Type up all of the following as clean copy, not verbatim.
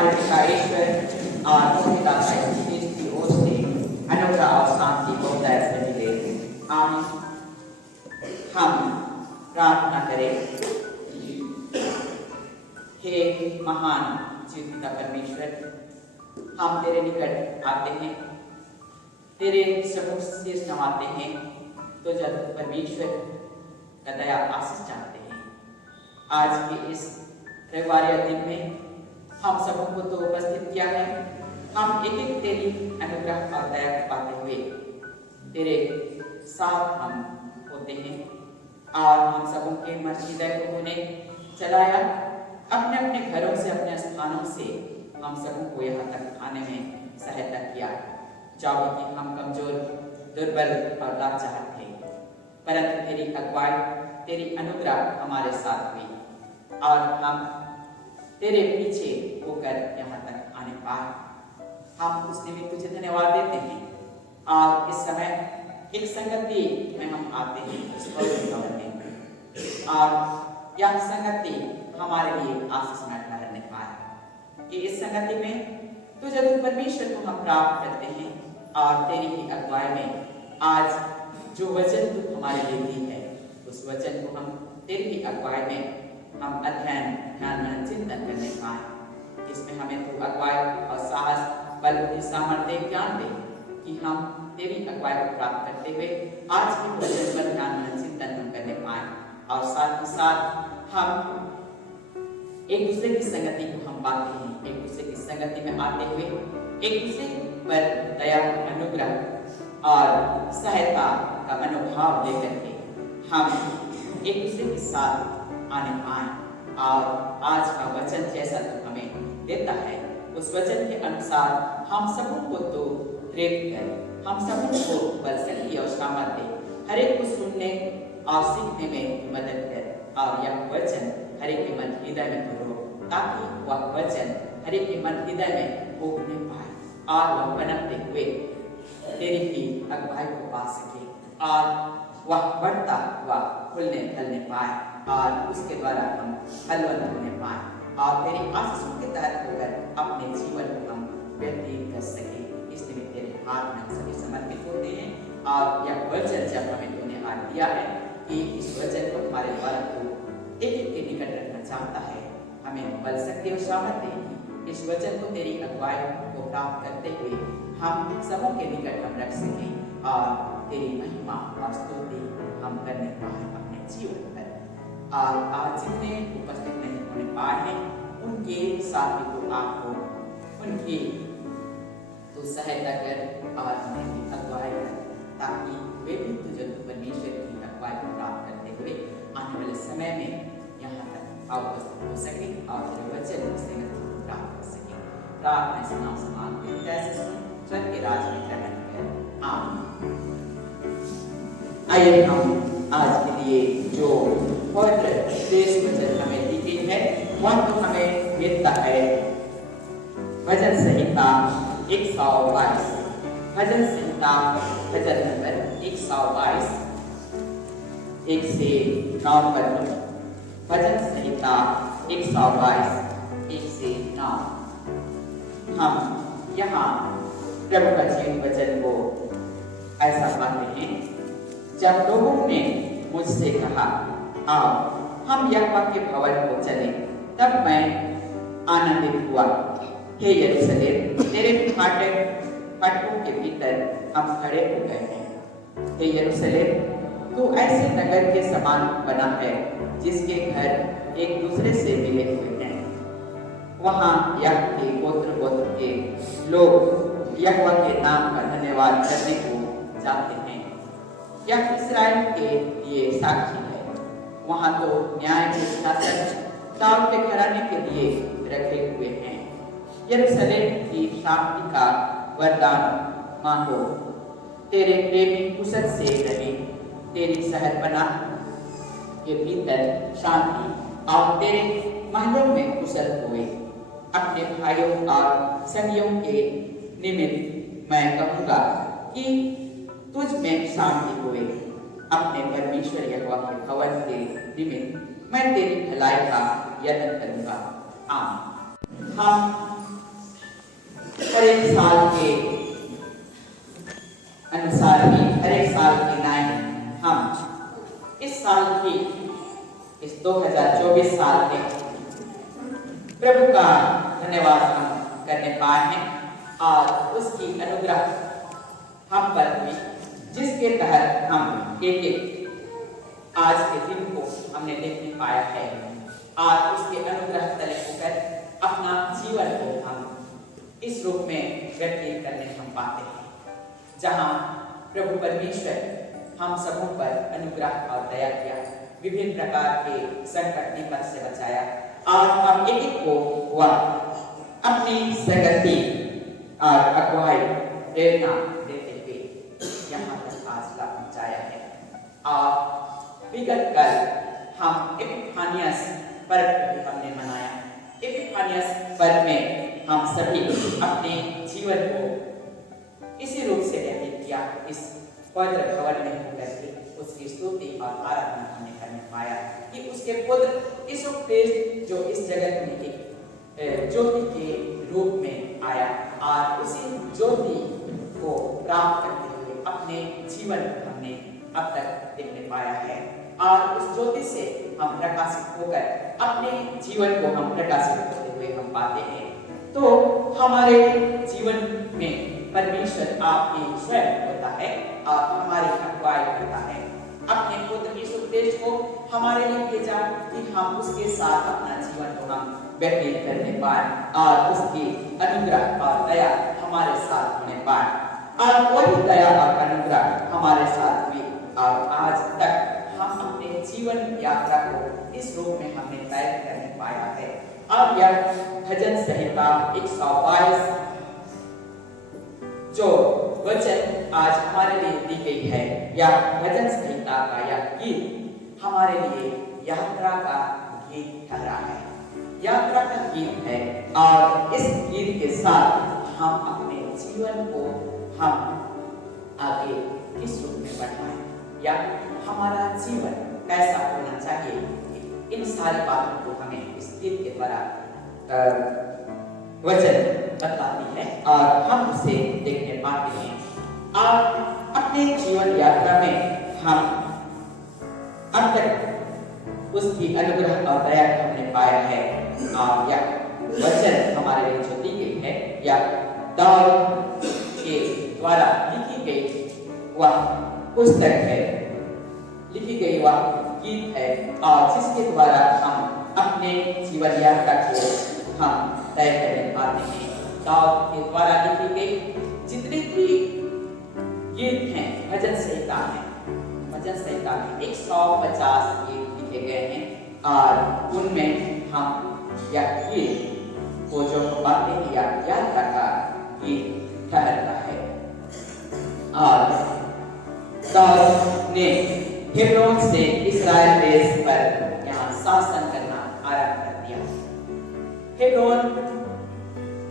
हमारे पिता ईश्वर और मुक्तिदाता यीशु मसीह की ओर से अनुग्रह और शांति बहुतायत से मिले। आमीन। हम प्रार्थना करें। हे महान जीवित पिता परमेश्वर, हम तेरे निकट आते हैं, तेरे समुख शीश नवाते हैं, तो जब परमेश्वर का दया आशीष चाहते हैं। आज के इस रविवार दिन में हम सबों को तो उपस्थित किया है, हम एक एक तेरी अनुग्रह और दया पाते हुए तेरे साथ हम होते हैं और हम सबों के मन हृदय को तूने चलाया, अपने अपने घरों से अपने स्थानों से हम सबों को यहाँ तक आने में सहायता किया। जाओ कि हम कमजोर, दुर्बल और लाचार थे, परंतु तेरी अगुवाई, तेरी अनुग्रह हमारे साथ हुई और हम तेरे पीछे होकर यहाँ तक आने पाए। हम उस निमित्त तुझे धन्यवाद देते हैं और इस समय एक संगति में हम आते हैं इस पवित्र भवन में, और यह संगति हमारे लिए आशीषमय ठहरने पाए कि इस संगति में तुझे परमेश्वर को हम प्राप्त करते हैं और तेरी ही अगुवाई में आज जो वचन तू हमारे लिए दी है, उस वचन को हम तेरी ही अगुवाई में हम अध्ययन, ध्यान, मनन, चिंतन करने पाए। इसमें हमें तू अगुवाई और साहस, बल, बुद्धि, सामर्थ्य, ज्ञान दे कि हम तेरी अगुवाई को प्राप्त करते हुए आज के वचन पर ध्यान, मनन, चिंतन हम करने पाए और साथ ही साथ हम एक दूसरे की संगति को हम पाते हैं, एक दूसरे की संगति में आते हुए एक दूसरे पर दया, अनुग्रह और सहायता का मनोभाव लेकर के हम एक दूसरे के साथ आने पाए और आज का वचन जैसा तो हमें देता है, उस वचन के अनुसार हम सबों को तो प्रेरित कर, हम सबों को बल, शक्ति और सामर्थ्य हर एक को सुनने और सीखने में मदद कर और यह वचन हर एक के मन हृदय में भरो, ताकि वह वचन हर एक के मन हृदय में उगने पाए और वह पनपते हुए तेरी ही अगुवाई को पा सके और वह बढ़ता हुआ फूलने फलने पाए और उसके द्वारा हम फलवंत होने पाए और तेरी आशीषों के तहत होकर अपने जीवन को हम व्यतीत कर सके। इस निमित्त तेरे हाथ में हम सभी समर्पित होते हैं और यह वचन जब हमें तूने आज दिया है कि इस वचन को तुम्हारे द्वारा तू एक एक के निकट रखना चाहता है, हमें बल, शक्ति और सामर्थ्य देगी। इस वचन को तेरी अगुवाई को प्राप्त करते हुए हम सबों के निकट हम रख सकें और तेरी महिमा और स्तुति हम करने पाए अपने जीवन पर। और आज जितने उपस्थित नहीं होने पाए हैं उनके साथ भी तो आपको उनकी तो सहायता कर और उन्हें भी अगुवाई कर, ताकि वे भी तुझे परमेश्वर की अगुवाई को प्राप्त करते हुए आने वाले समय में यहाँ तक उपस्थित हो सके और तेरे वचन से प्राप्त कर सके। प्रार्थना से नाम समान कैसे सुन स्वर्ग के राज में ग्रहण कर। आमीन। आइए हम आज के लिए जो पवित्र श्रेष्ठ वचन हमें दी गई है वह तो हमें मिलता है भजन संहिता 122, भजन संहिता भजन नंबर 122 1 से 9 पर। भजन संहिता 122 1 से 9। हम यहाँ प्रभु का जीवित वचन को ऐसा पाते हैं, जब लोगों ने मुझसे कहा आओ हम यहोवा के भवन को चलें, तब मैं आनंदित हुआ। हे यरूशलेम, तेरे फाटकों के भीतर हम खड़े हो गए हैं। हे यरूशलेम, तू ऐसे नगर के समान बना है जिसके घर एक दूसरे से मिले हुए हैं। वहाँ याकूब के गोत्र के लोग यहोवा के नाम का धन्यवाद करने को जाते हैं। यह इस्राएल के लिए साक्षी है। वहाँ तो न्याय के शासन दाऊद के घराने के लिए रखे हुए हैं। यरूशलेम की शांति का वरदान मांगो, तेरे प्रेमी कुशल से रहे। तेरी शहरपनाह के भीतर शांति और तेरे महलों में कुशल हुए। अपने भाइयों और संगियों के निमित्त मैं कहूँगा कि तुझ में शांति हुए। अपने परमेश्वर यहोवा के भवन के निमित्त मैं तेरी भलाई का यत्न करूँगा। आमीन। हम हर एक साल के अनुसार ही हर एक साल की लाइन हम इस साल की इस 2024 साल में प्रभु का धन्यवाद हम करने पाए हैं और उसकी अनुग्रह हम पर हुई, जिसके तहत हम एक आज के दिन को हमने देखने पाया है और उसके अनुग्रह तले होकर अपना जीवन को हम इस रूप में व्यतीत करने हम पाते हैं, जहाँ प्रभु परमेश्वर हम सबों पर अनुग्रह और दया किया, विभिन्न प्रकार के संकट विपद से बचाया और हम एक एक को वह अपनी संगति और अगुवाई प्रेरणा देते हुए यहाँ तक आज का पहुँचाया है। और विगत कल हम एपिफानियस पर्व भी हमने मनाया। एपिफानियस पर्व में हम सभी अपने जीवन को इसी रूप से व्यतीत किया, इस पवित्र भवन में होकर के उसकी स्तुति और आराधना हमने करने पाया कि उसके पुत्र यीशु ख्रिस्त जो इस जगत में एक ज्योति के रूप में आया और उसी ज्योति को प्राप्त करते हुए अपने जीवन हमने अब तक देखने पाया है और उस ज्योति से हम प्रकाशित होकर अपने जीवन को हम प्रकाशित होते हुए हम पाते हैं। तो हमारे जीवन में परमेश्वर आपकी स्वयं होता है और हमारी अगुवाई करता है। अपने पुत्र यीशु ख्रिस्त को हमारे लिए भेजा कि हम उसके साथ अपना जीवन को हम व्यतीत करने पाए और उसकी अनुग्रह और दया हमारे साथ होने पाए और वही दया और अनुग्रह हमारे साथ हुई और आज तक हम अपने जीवन यात्रा को इस रूप में हमने तय करने पाया है। अब यह भजन संहिता 122 जो वचन आज हमारे लिए दी गई है, यह भजन संहिता का यह गीत हमारे लिए यात्रा का गीत ठहरा है, यात्रा का गीत है और इस गीत के साथ हम अपने जीवन को हम आगे किस रूप में बढ़ाएं या हमारा जीवन कैसा होना चाहिए, इन सारी बातों को हमें इस गीत के द्वारा वचन बताती है और हम उसे देखने पाते हैं और अपने जीवन यात्रा में हम अब तक उसकी अनुग्रह और दया को हमने पाया है और यह वचन हमारे लिए जो दी गई है या दाऊद के द्वारा लिखी गई वह पुस्तक है, लिखी गई वह गीत है और जिसके द्वारा हम अपने जीवन यात्रा को हम तय करने पाते हैं। दाऊद के द्वारा लिखी गई जितने भी गीत हैं भजन संहिता में, भजन संहिता में 150 गीत लिखे गए हैं और उनमें हम यह गीत को जो बातें हैं या यात्रा का गीत ठहरता है। और दाऊद ने हेब्रोन से इस्राएल देश पर यहाँ शासन करना आरंभ कर दिया। हेब्रोन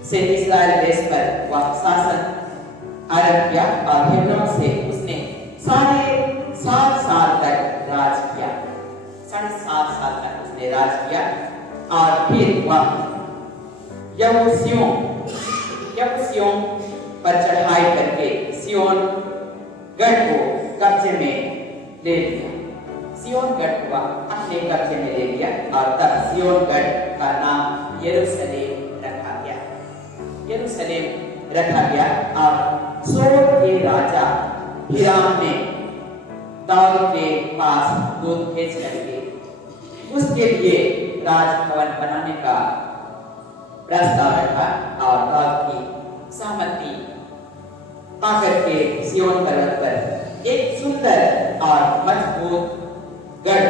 से इस्राएल देश पर वह शासन आरंभ किया और हेब्रोन से उसने 7.5 साल तक राज किया, 7.5 साल तक उसने राज किया और फिर वह यबूसियों पर चढ़ाई करके सिय्योन गढ़ को कब्जे में ले लिया। सिय्योन गढ़ को अपने कब्जे में ले लिया और तब सिय्योन गढ़ का नाम यरूशलेम रखा गया, यरूशलेम रखा गया। और सोर के राजा हिराम ने दाऊद के पास दूत भेज करके उसके लिए राजभवन बनाने का प्रस्ताव रखा और दाऊद की सहमति पाकर के सिय्योन पर्वत पर एक सुंदर और मजबूत गढ़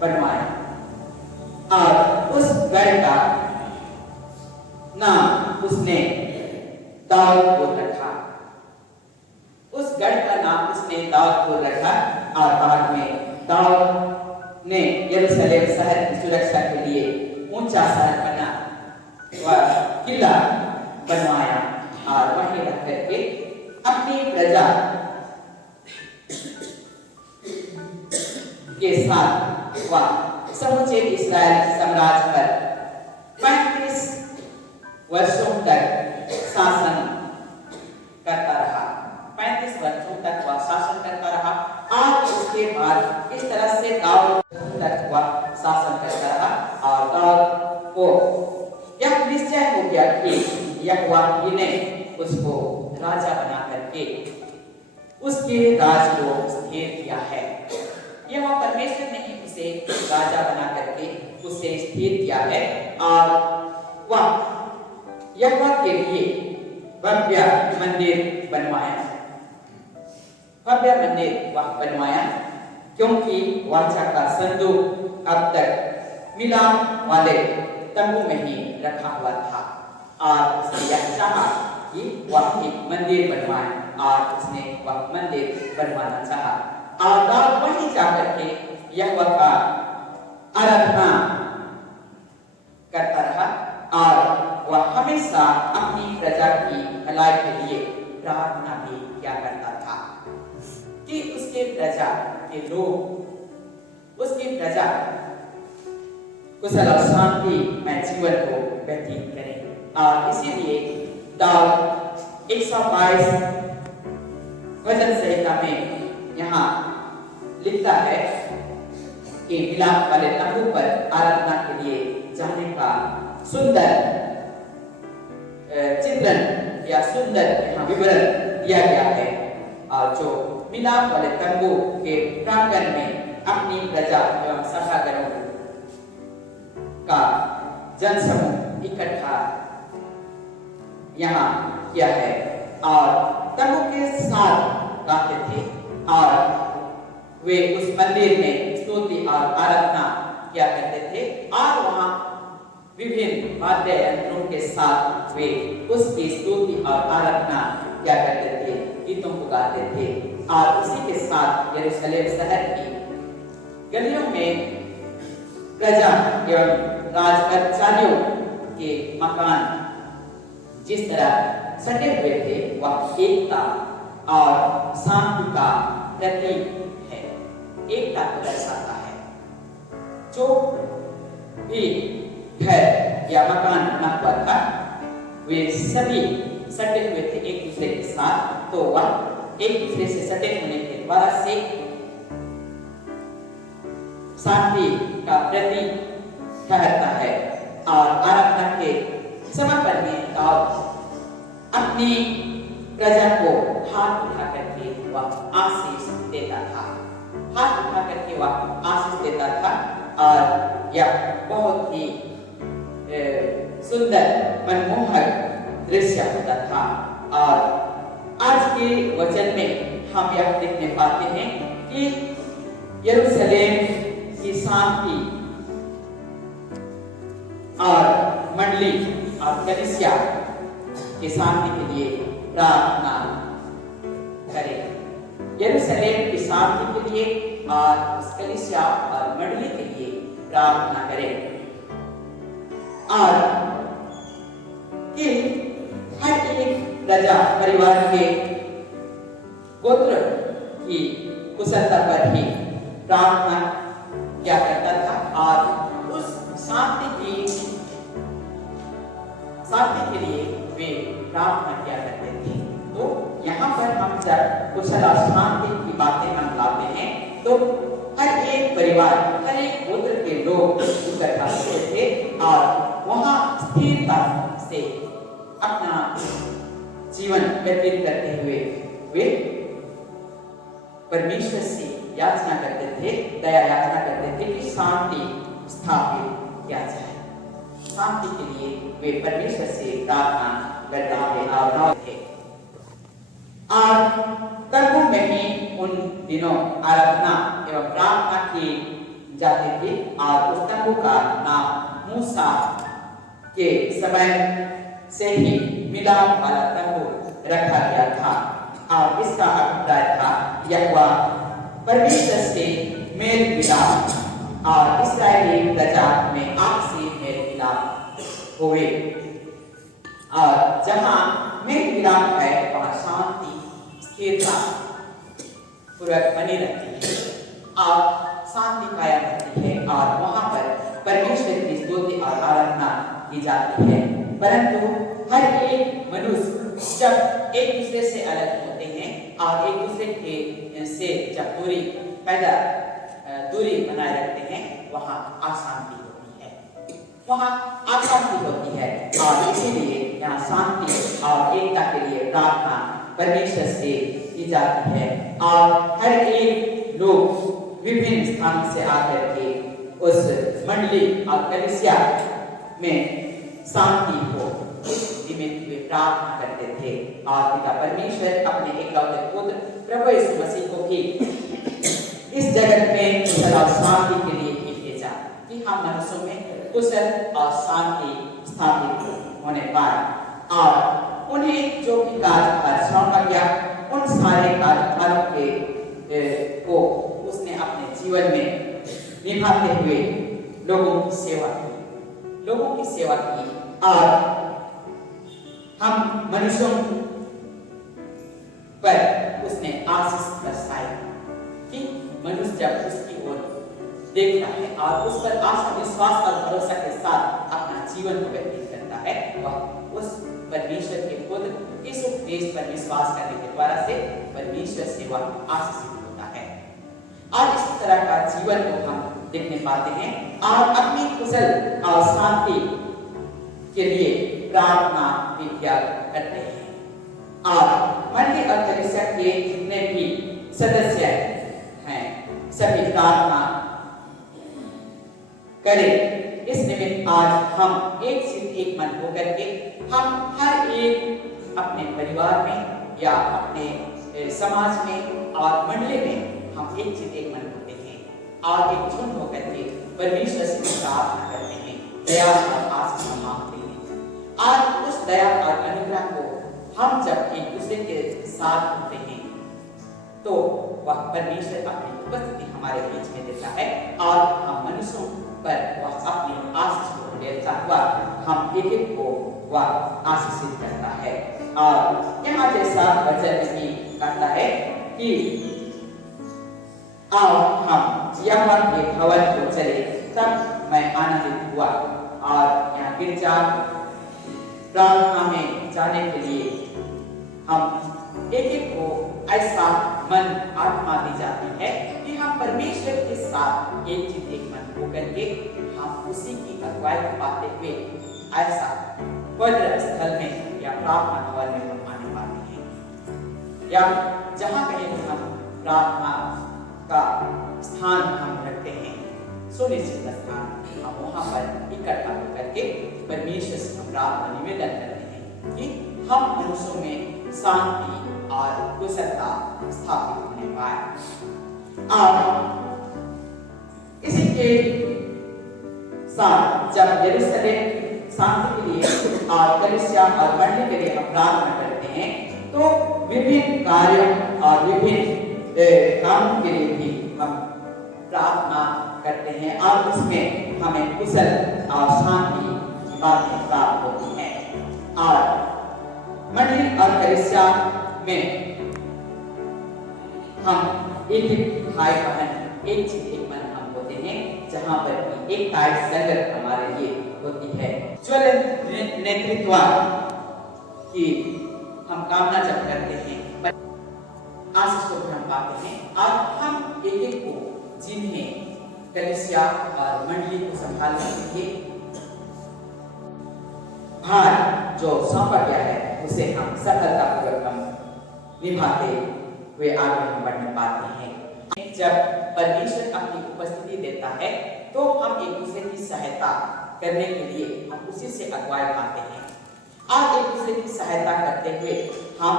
बनवाया और उस गढ़ का नाम उसने दाऊद को रखा, उस गढ़ का नाम उसने दाऊद को रखा और बाद में दाऊद ने यरूशलेम शहर की सुरक्षा के लिए ऊंचा शहर बना वह किला बनवाया और वहीं रह करके अपनी प्रजा के साथ वह समूचे इस्राएल साम्राज्य पर 35 वर्षों तक शासन यह निश्चय हो गया कि यहोवा ने उसको राजा बना करके उसके राज को स्थिर किया है। यह परमेश्वर ने ही उसे राजा बना करके उसे स्थिर किया है और वह यहोवा के लिए भव्य मंदिर बनवाया। भव्य मंदिर वह बनवाया क्योंकि वाचा का संदूक अब तक मिलाप वाले तंबू में ही रखा हुआ था और उसने यह चाहा कि वह एक मंदिर बनवाए और उसने वह मंदिर बनवाना चाहा और दाऊद वहीं जाकर के यहोवा का आराधना करता रहा और वह हमेशा अपनी प्रजा की भलाई के लिए प्रार्थना भी किया करता था कि उसके प्रजा के लोग उसकी प्रजा कुशल और शांति में जीवन को व्यतीत करें। और इसीलिए दाऊद 122 भजन संहिता में यहाँ लिखता है कि मिलाप वाले तंबू पर आराधना के लिए जाने का सुंदर चित्रण या सुंदर यहाँ विवरण दिया गया है और जो मिलाप वाले तंबू के प्रांगण में अपनी प्रजा एवं सभागरों का जनसमूह इकट्ठा यहाँ किया है और तंबू के साथ गाते थे और वे उस मंदिर में स्तुति और आराधना किया करते थे और वहाँ विभिन्न वाद्य यंत्रों के साथ वे उसकी स्तुति और आराधना किया करते थे, गीतों को गाते थे और उसी के साथ यरूशलेम शहर की गलियों में प्रजा एवं राज कर्मचारियों के मकान जिस तरह सटे हुए थे वह एकता और शांति का प्रतीक है, एकता को दर्शाता है। जो भी घर या मकान बना हुआ था वे सभी सटे हुए थे एक दूसरे के साथ, तो वह एक दूसरे से सटे होने के द्वारा से शांति का प्रतीक ठहरता है और आराधना के समापन में दाऊद अपनी प्रजा को हाथ उठा करके वह आशीष देता था, हाथ उठा करके वह आशीष देता था और यह बहुत ही सुंदर मनमोहक दृश्य होता था। और आज के वचन में हम यह देखने पाते हैं कि यरूशलेम की शांति और मंडली और कलीसिया की शांति के लिए प्रार्थना करें। यरूशलेम की शांति के लिए और उस कलीसिया और मंडली के लिए प्रार्थना करें और कि हर एक प्रजा परिवार के गोत्र की कुशलता पर ही प्रार्थना किया करता था और उस शांति के लिए वे प्रार्थना किया करते थे। तो यहाँ पर हम जब कुशल और शांति की बातें हम लाते हैं तो हर एक परिवार हर एक गोत्र के लोग इकट्ठा होते थे और वहाँ स्थिरता से अपना जीवन व्यतीत करते हुए वे परमेश्वर से याचना करते थे, दया याचना करते थे कि शांति स्थापित किया जाए। शांति के लिए वे परमेश्वर से प्रार्थना करते थे और तंबू में ही उन दिनों आराधना एवं प्रार्थना की जाती थी और उस तंबू का नाम मूसा के समय से ही मिलाप वाला तंबू रखा गया था और इसका अभिप्राय था यहोवा परमेश्वर से मेल मिलाप और इस्राएली प्रजा में आपसी मेल मिलाप हुए और जहाँ मेल मिलाप है वहाँ शांति स्थिरता पूर्वक बनी रहती है और शांति कायम रहती है और वहाँ पर परमेश्वर की स्तुति और आराधना की जाती है। परंतु हर एक मनुष्य जब एक दूसरे से अलग होते हैं और एक दूसरे के से जब दूरी बनाए रखते हैं वहाँ अशांति होती है। वहाँ अशांति होती है। और इसीलिए यहाँ शांति और एकता के लिए प्रार्थना परमेश्वर से की जाती है। और हर एक लोग विभिन्न स्थानों से आकर के उस मंडली और कलीसिया में शांति हो इस निमित्त वे प्रार्थना करते थे। और पिता परमेश्वर अपने एकलौते पुत्र प्रभु यीशु मसीह को भी इस जगत में कुशल और शांति के लिए ही भेजा कि हम मनुष्यों में कुशल और शांति स्थापित होने पाए। और उन्हें जो भी कार्य सौंपा गया उन सारे कार्यक्रमों के को उसने अपने जीवन में निभाते हुए लोगों की सेवा की। और हम मनुष्यों पर उसने आशीष बरसाई कि मनुष्य जब उसकी ओर देखता है और उस पर आशा विश्वास और भरोसा के साथ अपना जीवन को व्यतीत करता है, वह उस परमेश्वर के पुत्र यीशु ख्रीस्त पर विश्वास करने के द्वारा से परमेश्वर से वह आशीषित होता है। और इस तरह का जीवन को हम देखने पाते हैं और अपनी कुशल और शांति के लिए प्रार्थना भी किया करते हैं। और मंडली और कलीसिया के जितने भी सदस्य हैं सभी प्रार्थना करें। इस निमित्त आज हम एक से एक मन होकर के हम हर एक अपने परिवार में या अपने समाज में और मंडली में हम एक से एक मन होते हैं और एक झुंड होकर के परमेश्वर से प्रार्थना करते हैं, दया और आशीष मांगते हैं। आज उस दया और अनुग्रह को हम जब एक दूसरे के साथ होते हैं तो वह परमेश्वर अपनी उपस्थिति हमारे बीच में देता है और हम मनुष्यों पर वह अपनी आशीष को देता हुआ हम एक एक को वह आशीषित करता है। और यहाँ जैसा वचन भी कहता है कि आओ हम यहोवा के भवन को चले, तब मैं आनंदित हुआ। और यहाँ गिरजा प्रार्थना में जाने के लिए हम एक एक को ऐसा मन आत्मा दी जाती है कि हम परमेश्वर के साथ एक चित एक मन होकर के हम उसी की अगुवाई पाते हुए ऐसा पवित्र स्थल में या प्रार्थना भवन में हम आने पाते हैं। या जहाँ कहीं भी हम प्रार्थना का स्थान हम रखते हैं, सुनिश्चित स्थान, हम वहाँ पर इकट्ठा होकर के परमेश्वर से हम प्रार्थना निवेदन करते हैं कि हम मनुष्यों में शांति और कुशलता स्थापित होने पाए। और इसी के साथ जब यरूशलेम शांति के लिए और कलीसिया और मंडली के लिए हम प्रार्थना करते हैं तो विभिन्न कार्यों और विभिन्न कामों के लिए भी हम प्रार्थना करते हैं और उसमें हमें कुशल और शांति की बातें प्राप्त होती हैं। और मंडली और कलीसिया में हम एक एक भाई बहन एक चित एक मन हम होते हैं, जहाँ पर एक ताई संगत हमारे लिए होती है। ज्वलन नेतृत्व की हम कामना जब करते हैं आशीष को हम पाते हैं और हम एक एक को जिन्हें कलीसिया और मंडली को संभालने के लिए भार जो सौंपा गया है उसे हम सफलतापूर्वक हम निभाते हुए आगे हम बढ़ने पाते हैं। जब परमेश्वर अपनी उपस्थिति देता है तो हम एक दूसरे की सहायता करने के लिए हम उसी से अगुवाई पाते हैं और एक दूसरे की सहायता करते हुए हम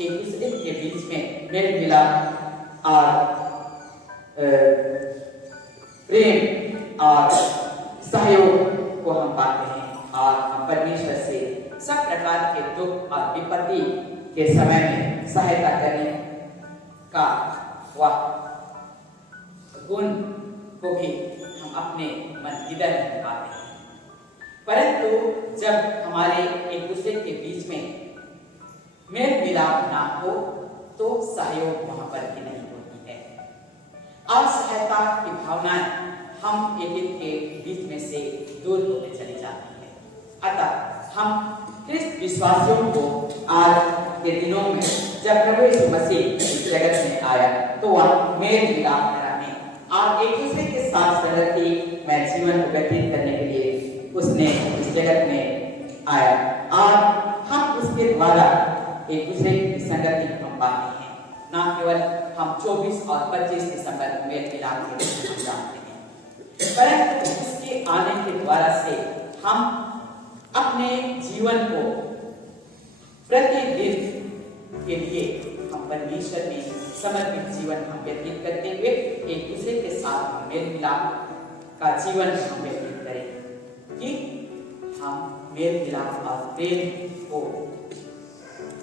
एक दूसरे के बीच में मेल मिलाप और प्रेम और सहयोग को हम पाते हैं और हम परमेश्वर से सब प्रकार के दुख और विपत्ति के समय में सहायता करने का वह गुण को भी हम अपने मन हृदय में पाते हैं। परंतु जब हमारे एक दूसरे के बीच में मेल मिलाप ना हो तो सहयोग वहां पर भी नहीं होती है और सहायता की भावनाएं हम एक एक के बीच में से दूर होते चली जाती है। अतः हम ख्रिस्त विश्वासियों को आज के दिनों में जब प्रभु यीशु मसीह इस जगत में आया तो वह मेल मिलाप कराने और एक दूसरे के साथ सरलती में जीवन को व्यतीत करने के लिए उसने इस जगत में आया और हम उसके द्वारा एक दूसरे की संगति हम पाते हैं। ना केवल हम 24 और 25 दिसंबर को मेल मिलाप के हम जानते हैं, परंतु उसके आने के द्वारा से हम अपने जीवन को प्रतिदिन के लिए हम परमेश्वर में समर्पित जीवन हम व्यतीत करते हुए एक दूसरे के साथ हम मेल मिलाप का जीवन हम व्यतीत करें, कि हम मेल मिलाप और प्रेम को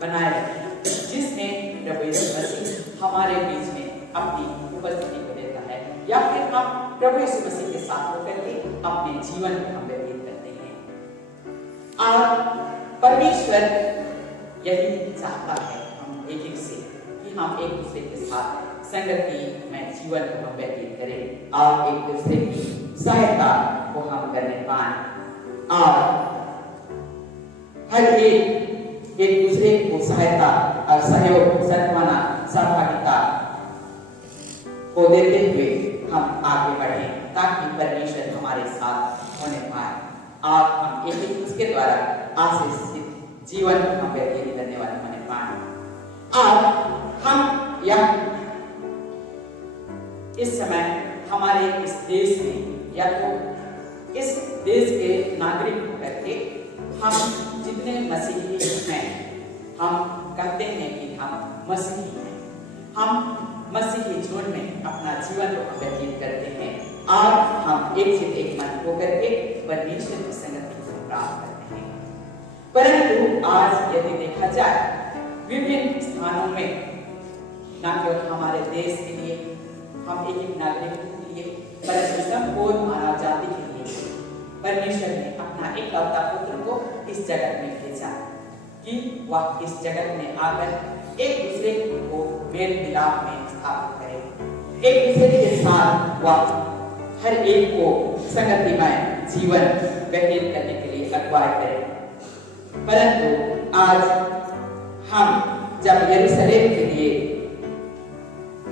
बनाए रखें, जिसमें प्रभु यीशु मसीह हमारे बीच में अपनी उपस्थिति को देता है, या फिर हम प्रभु यीशु मसीह के साथ होकर के अपने जीवन को हम व्यतीत करते हैं। और परमेश्वर यही चाहता है हम एक से, कि हम एक दूसरे के साथ संगति में जीवन को हम व्यतीत करें और एक दूसरे की सहायता को हम करने पाएं और हर एक दूसरे को सहायता और सहयोग, सांत्वना, सहभागिता को देते हुए हम आगे बढ़ें, ताकि परमेश्वर हमारे साथ होने पाए और हम एक उसके द्वारा आशीषित जीवन हम व्यतीत करने वाले होने पाए। और हम यह इस समय हमारे इस देश में, या तो इस देश के नागरिक होकर के हम जितने मसीही हैं, हम कहते हैं कि हम मसीही हैं, हम मसीही झुंड में अपना जीवन को व्यतीत करते हैं और हम एक से एक मन होकर के परमेश्वर की संगति को प्राप्त करते हैं। परंतु आज यदि देखा जाए विभिन्न स्थानों में, न केवल हमारे देश के लिए, हम एक नागरिक के लिए, परंतु संपूर्ण मानव जाति के लिए परमेश्वर ने अपना एकलौता पुत्र को इस जगत में भेजा, कि वह इस जगत में आकर एक दूसरे को मेल मिलाप में स्थापित करे, एक दूसरे के साथ वह हर एक को संगतिमय जीवन व्यतीत करने के लिए अगुवाई करे। परंतु आज हम जब यरूशलेम के लिए,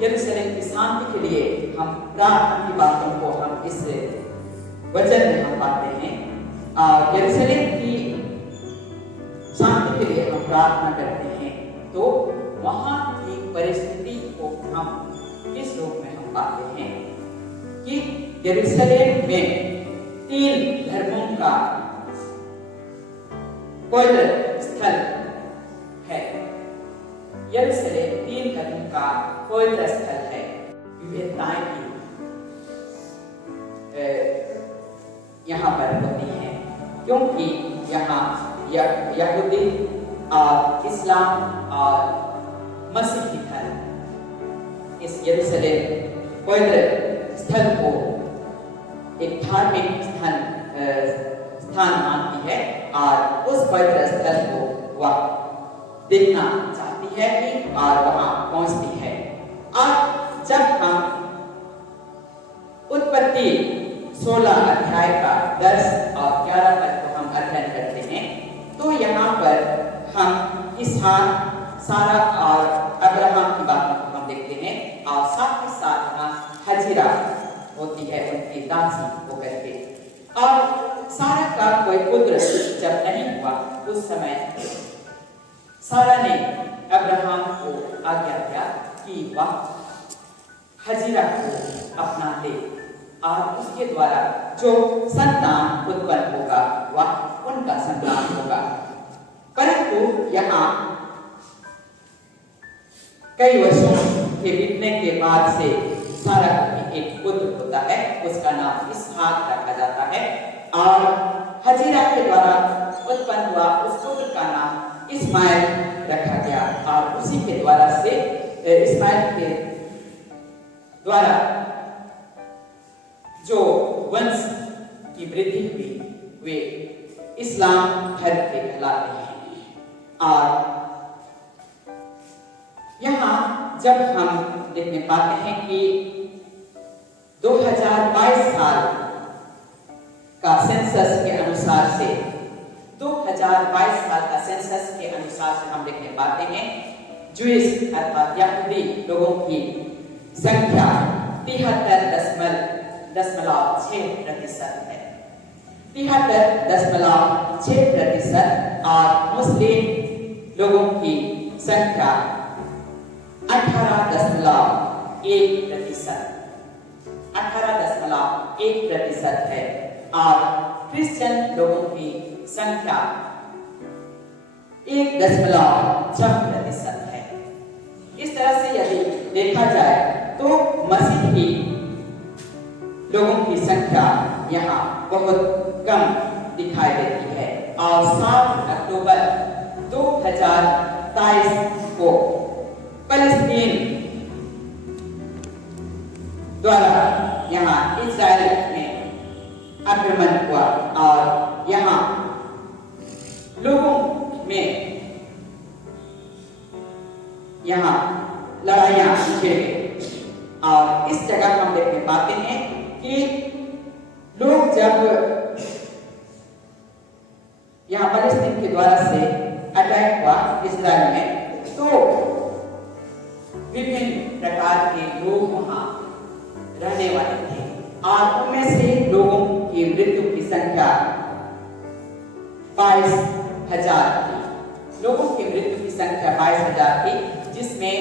यरूशलेम की शांति के लिए हम प्रार्थना की बातों को हम इस वचन में हम पाते हैं, और यरूशलेम की शांति के लिए हम प्रार्थना करते हैं, तो वहां की परिस्थिति को हम किस रूप में हम पाते हैं कि यरूशलेम में 3 धर्मों का पवित्र स्थल है। यरूशलेम 3 धर्मों का पवित्र स्थल है। विविधताएं की यहाँ पर होती हैं, क्योंकि यहाँ यहूदी और इस्लाम और मसीही धर्म इस यरूशलेम पवित्र स्थल को एक धार्मिक स्थान मानती है और उस पवित्र स्थल को वह देखना चाहती है कि और वहां पहुंचती है। और जब हम उत्पत्ति 16 अध्याय का 10 और 11 पद को हम अध्ययन करते हैं, तो यहाँ पर हम इसहाक, सारा और अब्राहम की बातों को हम देखते हैं, और साथ ही साथ यहाँ हजीरा होती है उनकी दासी होकर के। और सारा का कोई पुत्र जब नहीं हुआ, उस समय सारा ने अब्राहम को आज्ञा दिया कि वह हजीरा को अपना ले और उसके द्वारा जो संतान उत्पन्न होगा वह उनका संतान होगा। परंतु यहाँ कई वर्षों के बीतने के बाद से सारा की एक पुत्र होता है, उसका नाम इसहाक रखा जाता है, और हजीरा के द्वारा उत्पन्न हुआ उस पुत्र का नाम इस्माइल रखा गया, और उसी के द्वारा से इस्माइल के द्वारा जो वंश की वृद्धि हुई वे इस्लाम धर्म के कहलाते हैं। और यहाँ जब हम देखने पाते हैं कि 2022 साल का सेंसस के अनुसार से 2022 साल का सेंसस के अनुसार से हम देखने पाते हैं जूइश अर्थात यहूदी लोगों की संख्या 73.6% है। 73.6% और मुस्लिम लोगों की संख्या 18.1%, 18.1% है और क्रिश्चियन लोगों की संख्या 1.6% है। इस तरह से यदि देखा जाए तो मसीही लोगों की संख्या यहाँ बहुत कम दिखाई देती है और 7 अक्टूबर 2023 को फलस्तीन द्वारा यहाँ इस्राएल में आक्रमण हुआ और यहाँ लोगों में यहाँ लड़ाइयाँ छिड़ गई और इस जगह हम देखने पाते हैं कि लोग जब यहाँ फलस्तीन के द्वारा से अटैक हुआ इस्राएल में तो विभिन्न प्रकार के लोग वहां रहने वाले थे और उनमें से लोगों की मृत्यु की संख्या 22,000 थी। लोगों की मृत्यु की संख्या 22,000 थी, जिसमें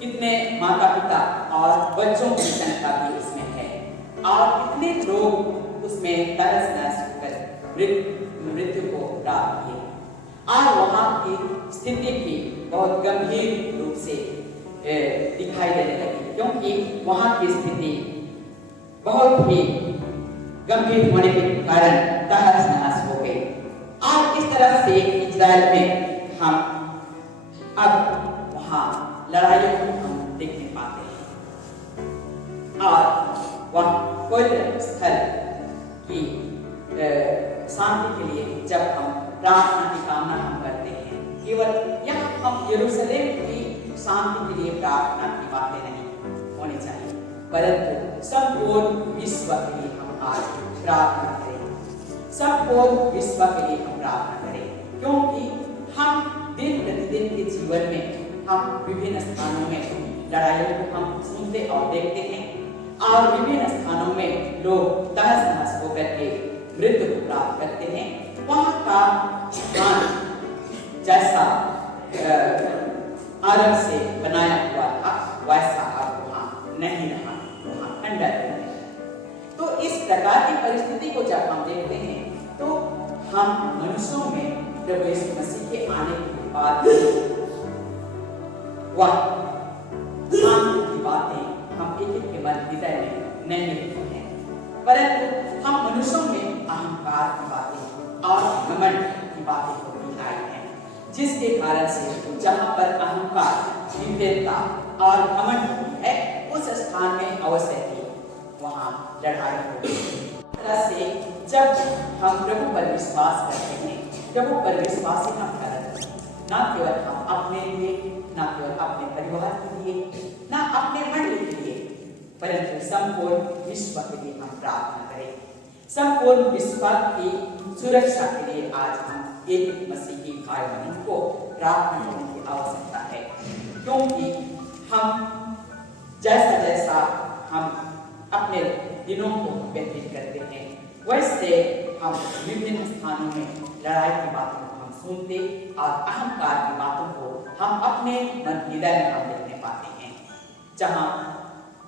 कितने माता पिता और बच्चों की संख्या भी उसमें है और कितने लोग उसमें तहस नहस होकर मृत्यु को प्राप्त किए और वहां की स्थिति भी बहुत गंभीर रूप से दिखाई देने लगी, क्योंकि वहां की स्थिति बहुत ही गंभीर होने के कारण तहस नहस हो गई। और इस तरह से इस्राएल में हम अब वहां लड़ाइयों को हम देखने पाते हैं और वह पवित्र स्थल की शांति के लिए जब हम प्रार्थना की कामना हम करते हैं, केवल यहाँ हम यरूशलेम की शांति के लिए प्रार्थना की बातें नहीं होनी चाहिए, परंतु संपूर्ण विश्व के लिए हम आज प्रार्थना करें, संपूर्ण विश्व के लिए हम प्रार्थना करें, क्योंकि हम दिन प्रतिदिन के जीवन में हम विभिन्न स्थानों में लड़ाइयों को हम सुनते और देखते हैं और विभिन्न स्थानों में लोग तहस नहस होकर के मृत्यु को प्राप्त करते हैं। वहां का स्थान जैसा आरंभ से बनाया हुआ था वैसा अब वहां नहीं रहा, वहां खंडर है। तो इस प्रकार की परिस्थिति को जब हम देखते हैं तो हम मनुष्यों में प्रभु यीशु मसीह के आने के बाद वह शांति की बातें हम एक के मन हृदय में नहीं लिखते हैं, परंतु हम मनुष्यों में अहंकार की बातें और घमंड की बातें को दिखाई हैं, जिसके कारण से जहां पर अहंकार, विभेदता और घमंड है उस स्थान में अवश्य ही वहां लड़ाई होगी। इस तरह से जब हम प्रभु पर विश्वास करते हैं, प्रभु पर विश्वास ही हम करते हैं, ना केवल हम अपने लिए, ना केवल अपने परिवार के लिए, ना अपने मंडली के लिए, परंतु संपूर्ण विश्व के लिए हम प्रार्थना करें। संपूर्ण विश्व की सुरक्षा के लिए आज हम एक मसीही भाई बहनों को प्रार्थना करने की आवश्यकता है, क्योंकि हम जैसा जैसा हम अपने दिनों को व्यतीत करते हैं वैसे हम विभिन्न स्थानों में लड़ाई की बातों को हम सुनते और अहंकार की बातों को हम अपने मन हृदय में हम देखने पाते हैं, जहाँ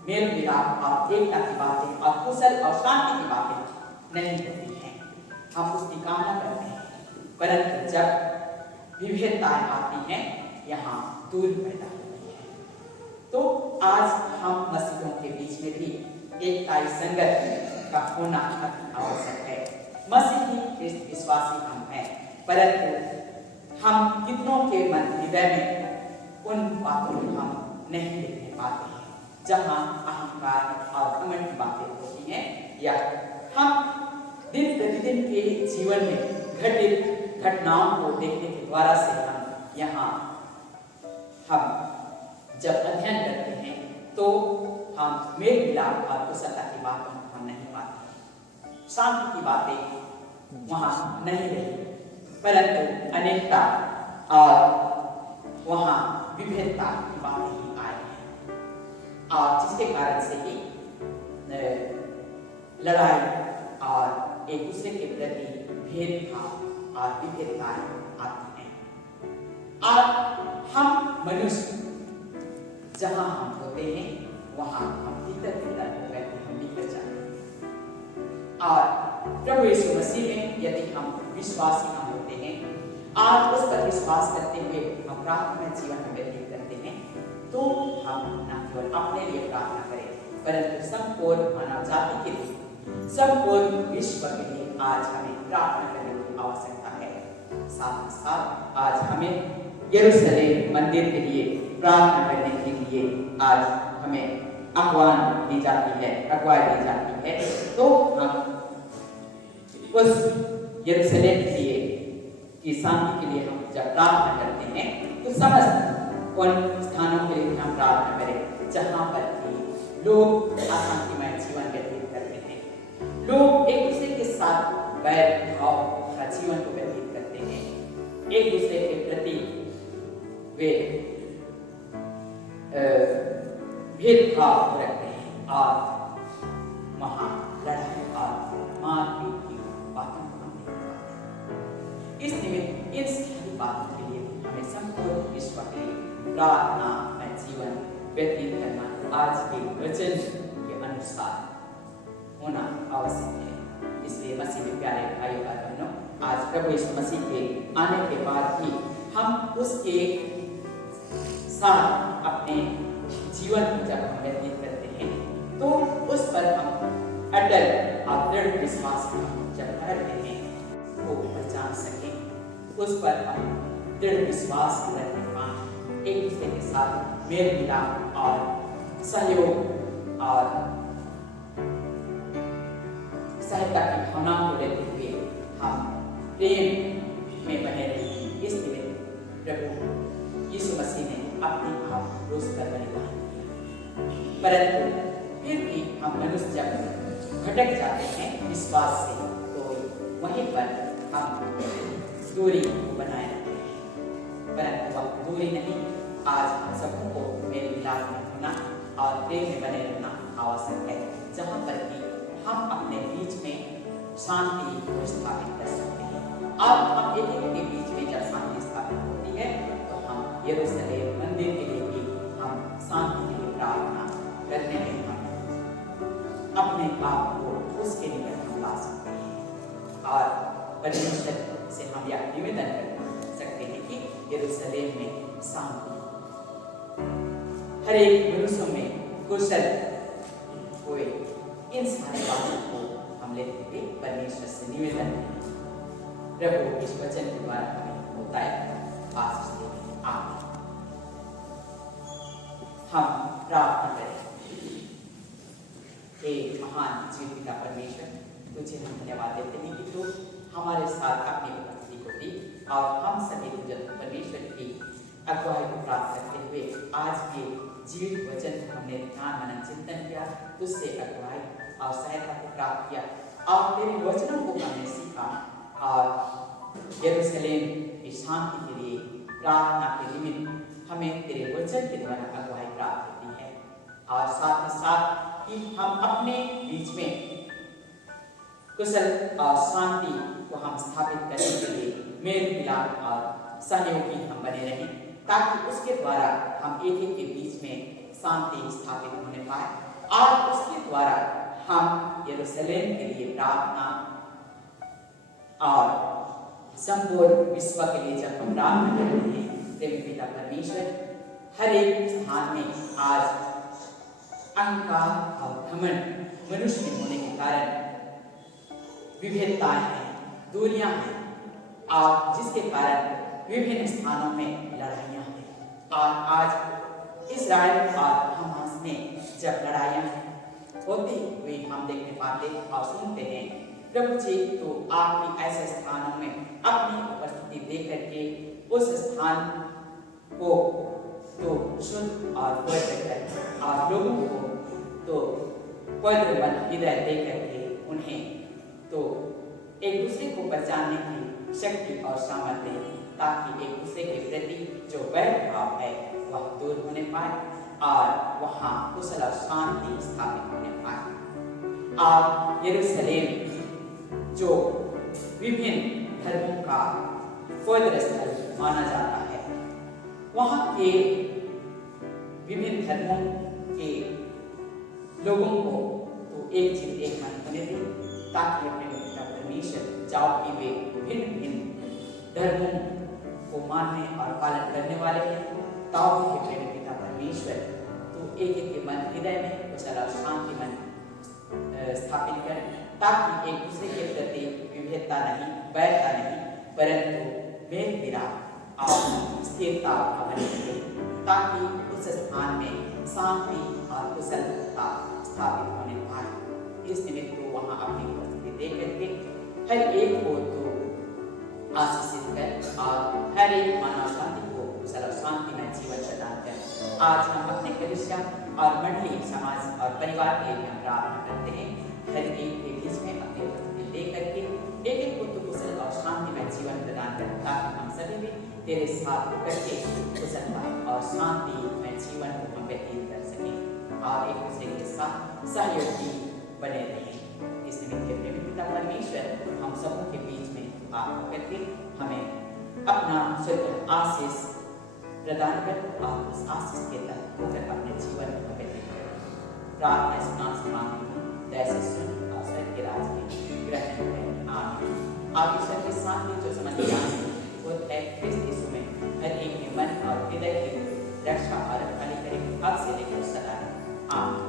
मेल मिलाप और एकता की बातें और कुशल और शांति की बातें नहीं होती हैं। हम उसकी कामना करते हैं, परंतु जब विभेदताएं आती हैं यहाँ दूर पैदा होती है। तो आज हम मसीहों के बीच में भी एकता संगत का होना आवश्यक है। मसीही ख्रिस्त विश्वासी हम हैं, परंतु हम कितनों के मन हृदय में उन बातों को हम नहीं देखने पाते हैं, जहाँ अहंकार और घमंड की बातें होती हैं, या हम दिन प्रतिदिन के जीवन में घटित घटनाओं को देखने के द्वारा से हम जब अध्ययन करते हैं तो हम मेल मिलाप और कुशलता की बातों को हम नहीं पाते, शांति की बातें वहाँ नहीं रही, परंतु अनेकता और वहाँ विभेदता की बातें ही आई हैं, और जिसके कारण से ही लड़ाई और एक दूसरे के प्रति भेदभाव और विभेदताएं आती हैं। और हम मनुष्य जहां हम होते हैं वहां हम भीतर भीतर होकर हम बिखर जाते हैं। और प्रभु यीशु मसीह में यदि हम विश्वासी हम होते हैं, आज उस पर विश्वास करते हुए हम प्रार्थना में जीवन में व्यतीत करते हैं, तो हम न केवल अपने लिए प्रार्थना करें परंतु संपूर्ण मानव जाति के लिए, संपूर्ण विश्व के लिए आज हमें प्रार्थना करने की आवश्यकता है। साथ ही साथ आज हमें यरूशलेम मंदिर के लिए प्रार्थना करने के लिए आज हमें आह्वान दी जाती है, अगुवाई दी जाती है। तो हम उस यरूशलेम के लिए की शांति के लिए हम जब प्रार्थना करते हैं तो समस्त उन स्थानों के लिए हम प्रार्थना करें जहां पर कि लोग अशांतिमय जीवन व्यतीत करते हैं, लोग एक दूसरे के साथ बैर भाव का जीवन को व्यतीत करते हैं, एक दूसरे के प्रति वे भेदभाव रखते हैं और वहां लड़ाई और मारपीट की बातों को हम देखते हैं। इस निमित्त इन सारी बातों के लिए हमें संपूर्ण विश्व के लिए प्रार्थना में जीवन व्यतीत करना आज के वचन के अनुसार होना आवश्यक है। इसलिए मसीह के प्यारे भाइयों और बहनों, आज प्रभु यीशु मसीह के आने के बाद भी हम उसके साथ अपने जीवन को जब हम व्यतीत करते हैं तो उस पर हम अटल और दृढ़ विश्वास जब करते हैं वो पहचान सकें, उस पर हम दृढ़ विश्वास रखने पाएं, एक दूसरे के साथ मेल मिलाप और सहयोग और सहायता की भावना को लेते हुए हम प्रेम में बने रहें। इस निमित्त प्रभु यीशु मसीह ने अपने आप क्रूस पर बलिदान किया, परंतु फिर भी हम मनुष्य जब भटक जाते हैं विश्वास से तो वहीं पर हम दूरी को बनाए रखते हैं, परंतु वह दूरी नहीं, आज हम सबको मेल मिलाप में होना और प्रेम में बने रहना आवश्यक है, जहाँ पर कि हम अपने बीच में शांति को स्थापित कर सकते हैं। अब हम एक के बीच में जब शांति स्थापित होती है तो हम यरूशलेम मंदिर के लिए भी हम शांति के लिए प्रार्थना करने में हम अपने आप को उसके निकट हम ला सकते हैं और परमेश्वर से हम यह निवेदन कर सकते हैं कि यरूशलेम में शांति हर एक मनुष्यों में कुशल हुए। इन सारी बातों को हम लेते हुए परमेश्वर से निवेदन प्रभु इस वचन के द्वारा हमें होता है आशीष दें। आमीन। हम प्रार्थना करें। हे महान जीवित पिता परमेश्वर, तुझे हम धन्यवाद देते हैं कि तू हमारे साथ अपनी उपस्थिति को दी और हम सभी तुझे परमेश्वर की अगुवाई को प्राप्त करते हुए आज के जीवित वचन को हमने ध्यान मनन चिंतन किया, तुझसे अगुवाई और सहायता को प्राप्त किया और तेरे वचनों को हमने सीखा और यरूशलेम की शांति के लिए प्रार्थना के निमित्त हमें तेरे वचन के द्वारा अगुवाई प्राप्त होती है और साथ ही साथ कि हम अपने बीच में कुशल और शांति को हम स्थापित करने के लिए मेल मिलाप और सहयोगी हम बने रहें, ताकि उसके द्वारा हम एक के बीच में शांति स्थापित होने पाए और उसके द्वारा हम यरूशलेम के लिए प्रार्थना और संपूर्ण विश्व के लिए जब हम प्रार्थना करते हैं, प्रेम पिता परमेश्वर, हर एक स्थान में आज अहंकार और घमंड मनुष्य में होने के कारण विभेदताएं हैं, दूरियां हैं और जिसके कारण विभिन्न स्थानों में लड़ाइयां हैं। और आज इस्राएल और हमास में जब लड़ाइयां होती हुई हम देखने पाते और सुनते हैं, प्रभु जी तो आपकी ऐसे स्थानों में अपनी उपस्थिति दे करके उस स्थान को तो शुद्ध और पवित्र कर और लोगों को तो पवित्र मन हृदय दे करके उन्हें तो एक दूसरे को पहचानने की शक्ति और सामर्थ्य, ताकि एक दूसरे के प्रति जो वैर भाव है वह दूर होने पाए और वहाँ कुशल और शांति स्थापित होने पाए। आप यरूशलेम जो विभिन्न धर्मों का पवित्र स्थल माना जाता है। वहाँ के विभिन्न धर्मों के लोगों को तो एक जीव एक मन होने दे, ताकि अपने पिता परमेश्वर जाओ कि वे भिन्न भिन्न धर्मों को मानने और पालन करने वाले हैं, ताओ के प्रेमी पिता परमेश्वर तो एक के मन हृदय में कुशल और शांति मन स्थापित कर, ताकि एक दूसरे के प्रति विभेदता नहीं, बैरता नहीं, परंतु मेल मिलाप और स्थिरता का बने रहे, ताकि उस स्थान में शांति और कुशलता स्थापित होने पाए। इस निमित्त तो वहाँ अपनी उपस्थिति दे करके हर एक को तो आशीषित कर और हर एक मानव शांति को कुशल और शांतिमय जीवन प्रदान कर। आज हम अपने कलीसिया और मंडली समाज और परिवार के लिए हम प्रार्थना करते हैं, हर एक के बीच में अपनी उपस्थिति दे करके एक एक को तो कुशल और शांतिमय जीवन प्रदान कर, ताकि हम सभी भी तेरे साथ करके कुशलता और शांतिमय जीवन को हम व्यतीत कर सकें और एक दूसरे के साथ सहयोगी बने रहें। इस निमित्त के प्रेमी पिता परमेश्वर हम सबों के बीच में आप करके हमें अपना स्वर्ग आशीष प्रदान कर और उस आशीष के तहत होकर अपने जीवन को व्यतीत करें। प्रार्थना स्नान से मांगती हूँ, जैसे सुन और स्वर्ग के राज में ग्रहण करें। आमीन। आप ईश्वर की शांति जो समझ होता है ख्रिस्त यीशु में हर एक के मन और हृदय की रक्षा और रखवाली करें, अब से लेकर सदा। आमीन।